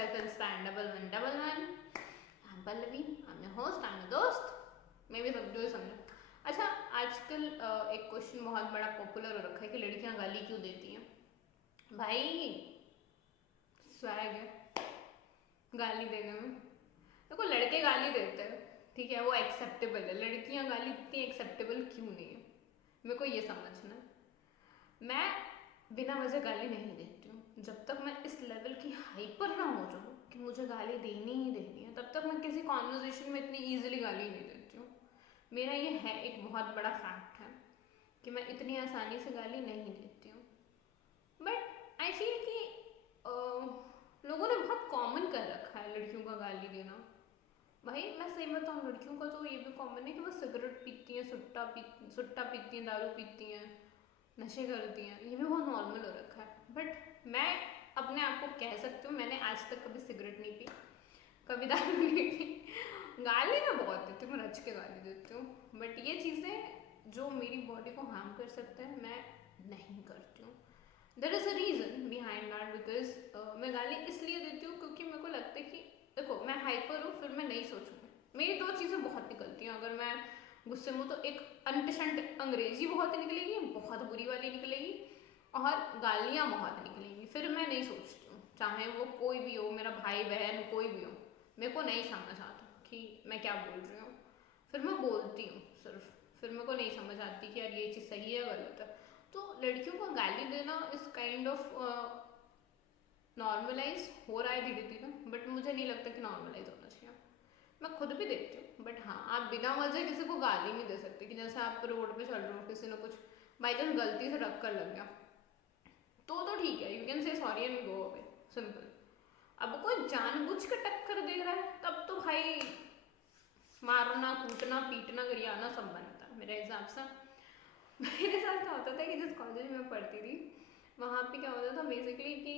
yourself in span 1111. I'm Pallavi, I'm your host, I'm your दोस्त. मैं भी सब जो समझो. अच्छा, आजकल एक क्वेश्चन बहुत बड़ा पॉपुलर हो रखा है कि लड़कियां गाली क्यों देती हैं. भाई स्वैग है गाली देने में. देखो, लड़के गाली देते हैं, ठीक है, वो एक्सेप्टेबल है. लड़कियां गाली इतनी एक्सेप्टेबल क्यों नहीं है, मेरे को ये समझना है. मैं बिना वजह गाली नहीं देती हूँ. जब तक मैं इस लेवल की हाइपर ना हो जाऊँ कि मुझे गाली देनी ही देनी है, तब तक मैं किसी कॉन्वर्जेशन में इतनी ईजिली गाली नहीं देती हूँ. मेरा ये है एक बहुत बड़ा फैक्ट है कि मैं इतनी आसानी से गाली नहीं देती हूँ. बट आई फील कि लोगों ने बहुत कॉमन कर रखा है लड़कियों का गाली देना. भाई मैं सही बताऊँ, लड़कियों का तो ये भी कॉमन है कि वो सिगरेट पीती हैं, सुट्टा पीती हैं, दारू पीती हैं, नशे करती हैं. ये भी बहुत नॉर्मल हो रखा है. बट मैं अपने आप को कह सकती हूँ, मैंने आज तक कभी सिगरेट नहीं पी, कभी दारू नहीं पी. गाली मैं बहुत देती हूँ, मैं रच के गाली देती हूँ. बट ये चीज़ें जो मेरी बॉडी को हार्म कर सकते हैं, मैं नहीं करती हूँ. There is a reason behind that. Because मैं गाली इसलिए देती हूँ क्योंकि मेरे को लगता है कि देखो, मैं हाइपर हूँ, फिर मैं नहीं सोचूंगी. मेरी दो चीज़ें बहुत निकलती हैं. अगर मैं गुस्से में, तो एक अनटशंट अंग्रेजी बहुत निकलेगी, बहुत बुरी वाली निकलेगी, और गालियाँ बहुत निकलेंगी. फिर मैं नहीं सोचती हूँ, चाहे वो कोई भी हो, मेरा भाई बहन कोई भी हो, मेरे को नहीं समझ आता कि मैं क्या बोल रही हूँ. फिर मैं बोलती हूँ सिर्फ. फिर मेरे को नहीं समझ आती कि यार ये चीज़ सही है गलत है. तो लड़कियों को गाली देना इस काइंड ऑफ नॉर्मलाइज हो रहा है धीरे धीरे. बट मुझे नहीं लगता कि नॉर्मलाइज होना चाहिए. मैं खुद भी देखती हूँ. बट हाँ, आप बिना वजह किसी को गाली नहीं दे सकते. कि जैसे आप रोड पे चल रहे हो, किसी ने कुछ बाई चांस गलती से टक्कर लग गया, तो ठीक है, you can say sorry and go away, simple. अब कोई जानबूझ के टक्कर दे रहा है, तब तो भाई मारना, कूटना, पीटना, गरियाना सब बनता है मेरे हिसाब से. मेरे साथ क्या होता था कि जिस कॉलेज में पढ़ती थी, वहाँ पे क्या होता था बेसिकली कि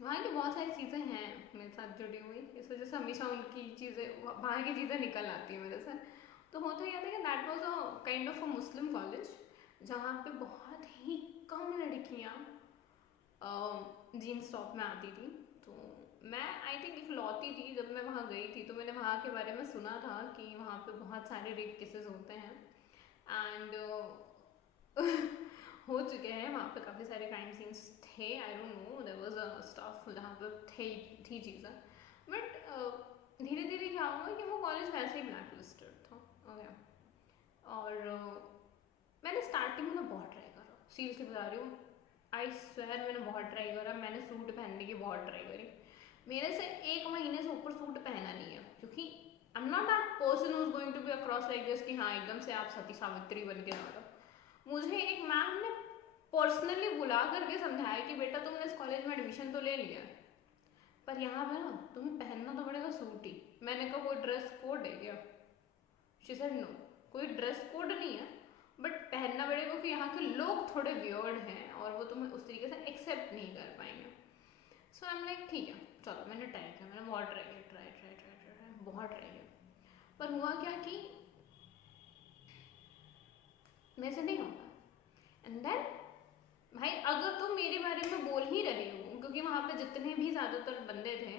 वहाँ की बहुत सारी चीज़ें हैं मेरे साथ जुड़ी हुई. इस वजह से हमेशा उनकी चीज़ें, वहाँ की चीज़ें निकल आती हैं मेरे से. तो होता क्या था कि that was a kind of a Muslim college, जहाँ पे बहुत ही कम लड़कियाँ जीन्स टॉप में आती थी. तो मैं आई थिंक इकलौती थी. जब मैं वहाँ गई थी तो मैंने वहाँ के बारे में सुना था कि वहाँ पे बहुत सारे रेप केसेस होते हैं. एंड हो चुके हैं वहाँ पे, काफ़ी सारे क्राइम सीन्स थे. I don't know, there was a stuff जहाँ पे थी चीज़ें. बट धीरे धीरे क्या हुआ कि वो कॉलेज वैसे ही ब्लैक लिस्टेड था. ओके. और मैंने स्टार्टिंग में ना बहुत ट्राई करा, सीरियसली बता रही हूँ. आई स्वेयर मैंने बहुत ट्राई करा. मैंने सूट पहनने की बहुत ट्राई करी. मेरे से एक महीने से ऊपर सूट पहना नहीं है, क्योंकि I am not that person who is going to be across like this कि हाँ एकदम से आप सती सावित्री बन के जा रहे हो. मुझे एक मैम ने पर्सनली बुला करके समझाया कि बेटा तुमने इस कॉलेज में एडमिशन तो ले लिया, पर यहाँ पे ना तुम्हें पहनना तो पड़ेगा सूट ही. मैंने कहा कोई ड्रेस कोड है क्या? शी सेड नो, कोई ड्रेस कोड नहीं है, बट पहनना पड़ेगा क्योंकि यहाँ के लोग थोड़े वियर्ड हैं और वो तुम्हें उस तरीके से एक्सेप्ट नहीं कर पाएंगे. सो आई एम लाइक ठीक है चलो. मैंने ट्राई किया, मैंने बहुत ट्राई किया, ट्राई बहुत ट्राई किया. पर हुआ क्या कि मेरे से नहीं होगा. एंड देन भाई, अगर तुम मेरे बारे में बोल ही रहे हो, क्योंकि वहाँ पे जितने भी ज़्यादातर बंदे थे,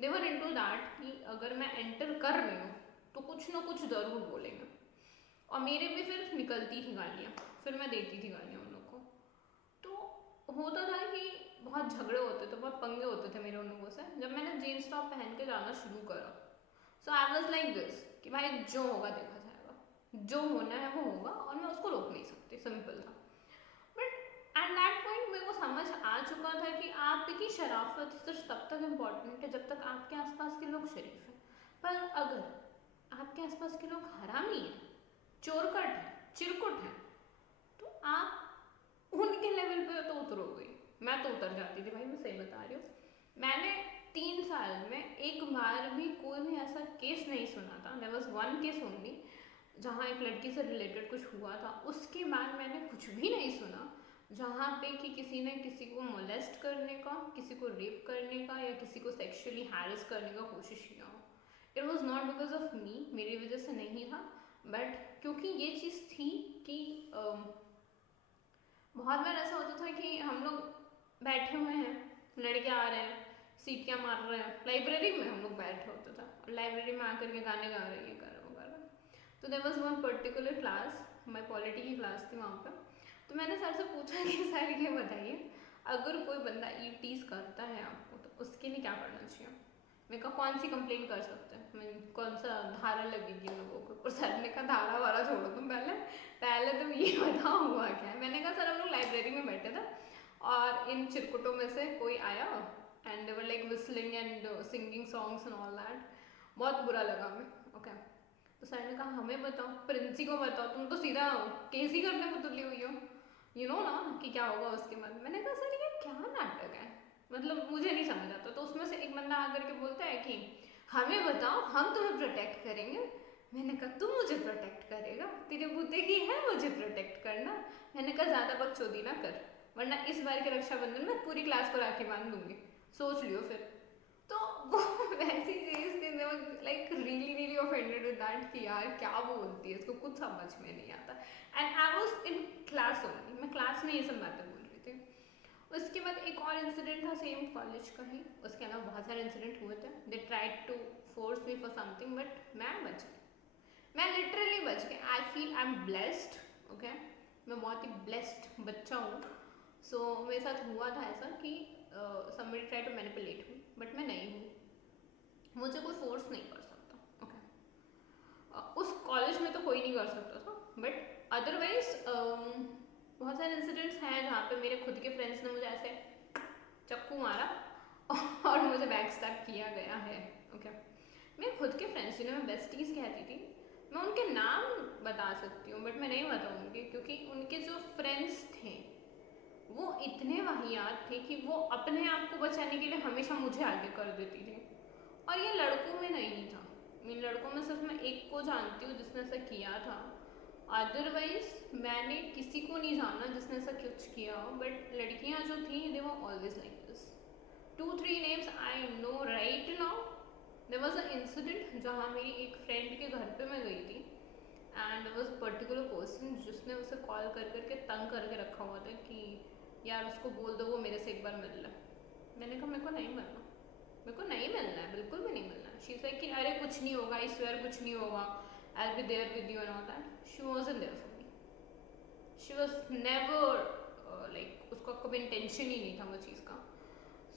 दे वर इनटू दैट कि अगर मैं एंटर कर रही हूँ तो कुछ ना कुछ ज़रूर बोलेंगे. और मेरे भी फिर निकलती थी गालियाँ, फिर मैं देती थी गालियाँ उन लोग को. तो होता था कि बहुत झगड़े होते थे, बहुत पंगे होते थे मेरे उन लोगों से जब मैंने जीन्स टॉप पहन के जाना शुरू करा. सो आई वॉज लाइक दिस कि भाई जो होगा देखा जाएगा, जो होना है वो होगा, और मैं उसको रोक नहीं सकती. सिंपल था. बट एट दैट पॉइंट मेरे को समझ आ चुका था कि आपकी शराफत सिर्फ तब तक इम्पॉर्टेंट है जब तक आपके आसपास के लोग शरीफ हैं. पर अगर आपके आसपास के लोग हरामी हैं, चोरकट हैं, चिरकुट हैं, तो आप उनके लेवल पे तो उतरोगे. मैं तो उतर जाती थी भाई, मैं सही बता रही हूँ. मैंने 3 साल में एक बार भी कोई भी ऐसा केस नहीं सुना था. There was one case only जहाँ एक लड़की से रिलेटेड कुछ हुआ था. उसके बाद मैंने कुछ भी नहीं सुना जहाँ पे कि किसी ने किसी को मोलेस्ट करने का, किसी को रेप करने का, या किसी को सेक्सुअली हैरेस करने का कोशिश किया हो. It was not because of me, मेरी वजह से नहीं था, बट क्योंकि ये चीज़ थी कि बहुत बार ऐसा होता था कि हम लोग बैठे हुए हैं, लड़के आ रहे हैं, सीटियाँ मार रहे हैं। लाइब्रेरी में हम लोग बैठे होते थे और लाइब्रेरी में आकर के गाने गा रहे हैं, ये कर रहे, वो कर रहे। तो there was one particular class, my polity की क्लास थी वहाँ पे। तो मैंने सर से पूछा कि सर ये बताइए, अगर कोई बंदा ईटीज करता है आपको तो उसके लिए क्या करना चाहिए? मैं कहा कौन सी कंप्लेन कर सकते हैं, मैं कौन सा धारा लगेगी लोगों को? और सर ने कहा धारा वारा छोड़ो तुम, पहले पहले तुम ये बताओ हुआ क्या है। मैंने कहा सर हम लोग लाइब्रेरी में बैठे थे और इन चिरकुटों में से कोई आया and they were like whistling and singing songs and all that, बहुत बुरा लगा हमें। ओके, तो सर ने कहा हमें बताओ, प्रिंसी को बताओ, तुम तो सीधा केस ही करने को तुली हुई हो, यू नो ना कि क्या होगा उसके बाद। मैंने कहा सर ये क्या नाटक है, मतलब मुझे नहीं समझ आता। तो उसमें से एक बंदा आकर के बोलता है कि हमें बताओ, हम तुम्हें प्रोटेक्ट करेंगे। मैंने कहा तू मुझे प्रोटेक्ट करेगा, तेरे बूते की है मुझे प्रोटेक्ट करना। मैंने कहा ज़्यादा बकचोदी ना कर, वरना इस बार के रक्षाबंधन में पूरी क्लास को राखी बांध दूंगी, सोच लियो फिर। तो वो वैसी चीज़ थी, like really offended with that कि यार क्या बोलती है, इसको कुछ समझ में नहीं आता। And I was in class only, मैं क्लास में ये सब बातें बोल रही थी। उसके बाद एक और इंसिडेंट था सेम कॉलेज का ही, उसके अलावा बहुत सारे इंसिडेंट हुए थे। They tried to force me for something but मैं बच गई, मैं लिटरली बच गई। I feel I am blessed, okay, मैं बहुत ही ब्लेस्ड बच्चा हूँ। सो मेरे साथ हुआ था ऐसा कि somebody try to manipulate me, but मैं नहीं हूँ, मुझे कोई फोर्स नहीं कर सकता। ओके, उस कॉलेज में तो कोई नहीं कर सकता था, बट अदरवाइज बहुत सारे इंसिडेंट्स हैं जहाँ पे मेरे खुद के फ्रेंड्स ने मुझे ऐसे चक्कू मारा और मुझे बैक स्टैब किया गया है। ओके, मेरे खुद के फ्रेंड्स जिन्हें मैं बेस्टीज कहती थी, मैं उनके नाम बता सकती हूँ बट मैं नहीं बताऊँगी, क्योंकि उनके जो फ्रेंड्स थे वो इतने वाहियात थे कि वो अपने आप को बचाने के लिए हमेशा मुझे आगे कर देती थी। और ये लड़कों में नहीं था, इन लड़कों में सिर्फ मैं एक को जानती हूँ जिसने ऐसा किया था, अदरवाइज मैंने किसी को नहीं जाना जिसने ऐसा कुछ किया हो। बट लड़कियाँ जो थी they were always like this. 2-3 names I know right now. There was a incident जहाँ मेरी एक फ्रेंड के घर पे मैं गई थी and there was a particular person जिसने उसे कॉल कर करके तंग करके रखा हुआ था कि यार उसको बोल दो वो मेरे से एक बार मिल ले। मैंने कहा मेरे को नहीं मिलना, मेरे को नहीं मिलना है, बिल्कुल भी नहीं मिलना है। शी इज लाइक कि अरे कुछ नहीं होगा, आई स्वेयर कुछ नहीं होगा, I will be there with you and all that. She wasn't there for me, she was never like, उसका कभी इंटेंशन ही नहीं था वो चीज़ का।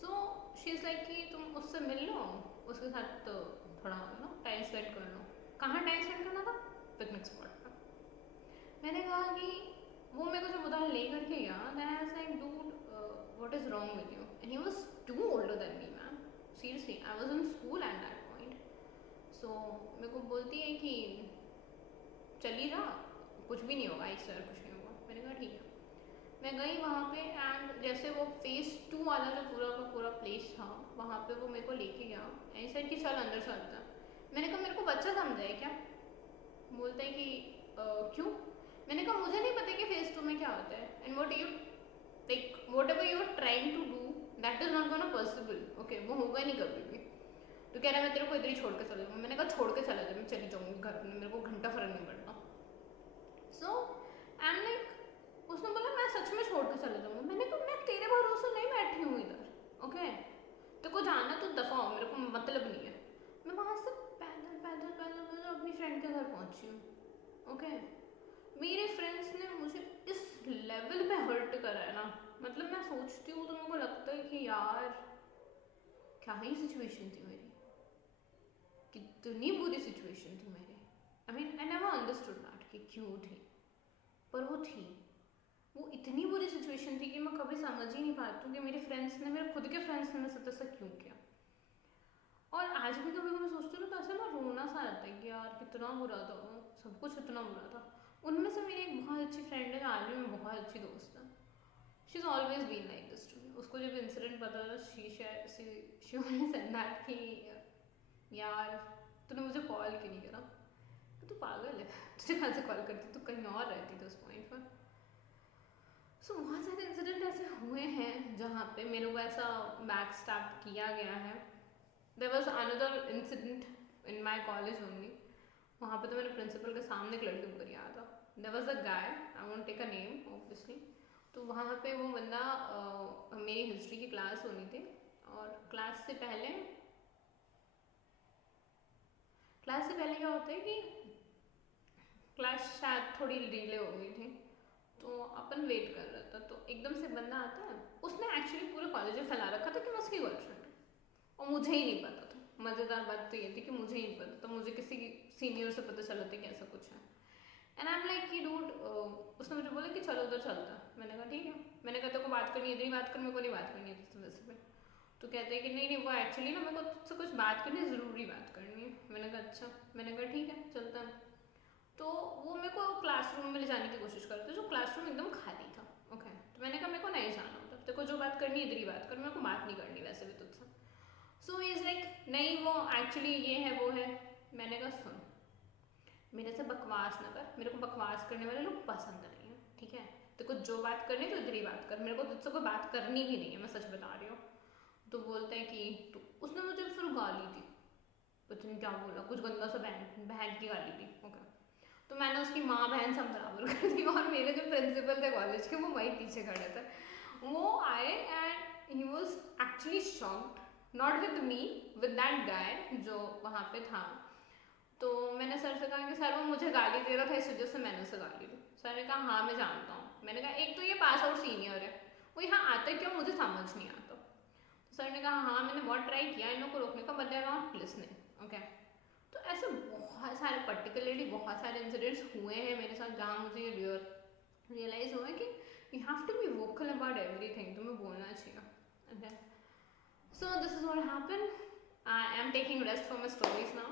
सो शी इज़ लाइक कि तुम उससे मिल लो, उसके साथ तो थोड़ा नो टाइम स्पेंड कर लो। कहाँ टाइम स्पेंड करना था? पिकनिक स्पॉट पर। मैंने कहा कि वो मेरे को जब उधर ले करके गया, then I was like dude what is wrong with you, and he was too older than me man, seriously I was in school at that point. So मेरे को बोलती है कि चली जा, कुछ भी नहीं होगा, आई स्वेयर कुछ नहीं होगा। मैंने कहा ठीक है। मैं गई वहाँ पे एंड जैसे वो फेज़ 2 वाला जो पूरा का पूरा प्लेस था वहाँ पे वो मेरे को लेके गया, ऐसा कि चल अंदर चलता है। मैंने कहा मेरे को बच्चा समझा है क्या? बोलता है कि क्यों? मैंने कहा मुझे नहीं पता कि फेज़ 2 में क्या होता है, and what you like whatever you are trying to do that is not gonna possible. Okay, वो होगा नहीं कभी भी। तो कह रहा है मैं तेरे को इधर ही छोड़ के चला जाऊँगा। मैंने कहा छोड़ के चला जा, मैं चली जाऊँगी घर में, मेरे को घंटा फर्क नहीं पड़ता। सो आई एम लाइक, उसने बोला मैं सच में छोड़ के चले जाऊँगा। मैंने कहा मैं तेरे भरोसे नहीं बैठी हूँ इधर, ओके, तो को जाना तो दफा हो, मेरे को मतलब नहीं है। मैं वहाँ से पैदल पैदल पैदल पैदल अपनी फ्रेंड के घर पहुँची हूँ। ओके, मेरे फ्रेंड्स ने मुझे इस लेवल पे हर्ट करा है ना, मतलब मैं सोचती हूँ तो मेरे को लगता है कि यार क्या ही सिचुएशन थी मेरी, कितनी बुरी सिचुएशन थी मेरी। I mean I never understood that कि क्यों थी, पर वो थी। वो इतनी बुरी सिचुएशन थी कि मैं कभी समझ ही नहीं पाती हूँ कि मेरे फ्रेंड्स ने, मेरे खुद के फ्रेंड्स ने मेरे साथ ऐसा क्यों किया। और आज भी कभी कभी सोचती हूँ तो ऐसे ना रोना सा आता है कि यार कितना बुरा था वो, सब कुछ इतना बुरा था। उनमें से मेरी एक बहुत अच्छी फ्रेंड है जो आज भी मेरी बहुत अच्छी दोस्त है। She is always been like this to me. उसको जब इंसिडेंट पता था शी ओनली सेड दैट कि यार तूने मुझे कॉल क्यों नहीं करा, तो तू पागल है, तुझे कहाँ से कॉल करती, तू कहीं और रहती थी उस पॉइंट पर। सो बहुत सारे इंसिडेंट ऐसे हुए हैं जहाँ पे मेरे को ऐसा बैक स्टैब किया गया है। There was another incident in my college only, वहाँ पे तो मैंने प्रिंसिपल के सामने एक लड़के ऊपर आया था। There was a guy, I won't take a name obviously. तो वहाँ पे वो बंदा मेरी हिस्ट्री की क्लास होनी थी और क्लास से पहले क्या होता है कि क्लास शायद थोड़ी डिले हो गई थी, तो अपन वेट कर रहा था, तो एकदम से बंदा आता है, उसने एक्चुअली पूरे कॉलेज में फैला रखा था कि मैं उसकी गर्लफ्रेंड हूँ, और मुझे ही नहीं पता था। मज़ेदार बात तो ये थी कि मुझे ही नहीं पता था, मुझे किसी सीनियर से पता चला था कि ऐसा कुछ है। एंड आई एम लाइक कि डूड, उसने मुझे बोला कि चलो उधर चलता है। मैंने कहा ठीक है। मैंने कहा तेरे को बात करनी है, इधर ही बात कर, मेरे को नहीं बात करनी है तुझसे वैसे पे। तो कहते हैं कि नहीं नहीं, वो एक्चुअली ना मेरे को तुझसे कुछ बात करनी है, ज़रूरी बात करनी है। मैंने कहा अच्छा। मैंने कहा ठीक है चलता है। तो वो मेरे को क्लासरूम में ले जाने की कोशिश करते थे, जो क्लासरूम एकदम खाली था। ओके, तो मैंने कहा मेरे को नहीं जाना होता, तेरे को जो बात करनी है इधर ही बात कर, मेरे को बात नहीं करनी वैसे भी तुझसे। सो इज़ लाइक नहीं, वो एक्चुअली ये है वो है। मैंने कहा सुन, मेरे से बकवास ना कर, मेरे को बकवास करने वाले लोग पसंद नहीं है, ठीक है। तेरे को जो बात करनी है तो इधर ही बात कर, मेरे को तुझसे कोई बात करनी भी नहीं है, मैं सच बता रही हूँ। तो बोलते हैं कि तो उसने मुझे फिर गाली दी, पता नहीं क्या बोला, कुछ गंदा सा बहन बहन की गाली दी। ओके, तो मैंने उसकी माँ बहन सब बराबर कर दी, और मेरे जो प्रिंसिपल थे कॉलेज के, वो वहीं पीछे खड़े थे। वो आए and he was actually shocked, not with me, with that guy जो वहाँ पे था। तो मैंने सर से कहा कि सर वो मुझे गाली दे रहा था, इस वजह से मैंने उसे गाली दी। सर ने कहा हाँ मैं जानता हूँ। मैंने कहा एक तो ये पास आउट सीनियर है, वो यहाँ आता क्यों मुझे समझ नहीं आता। तो सर ने कहा हाँ मैंने बहुत ट्राई किया इन लोग को रोकने का, but they are not listening. Okay, तो ऐसे बहुत सारे पर्टिकुलरली बहुत सारे इंसिडेंट्स हुए हैं मेरे साथ, जहाँ मुझे रियलाइज़ हुआ है कि you have to be vocal about everything, तुम्हें बोलना चाहिए। Okay, so this is what happened. I am taking rest for my stories now.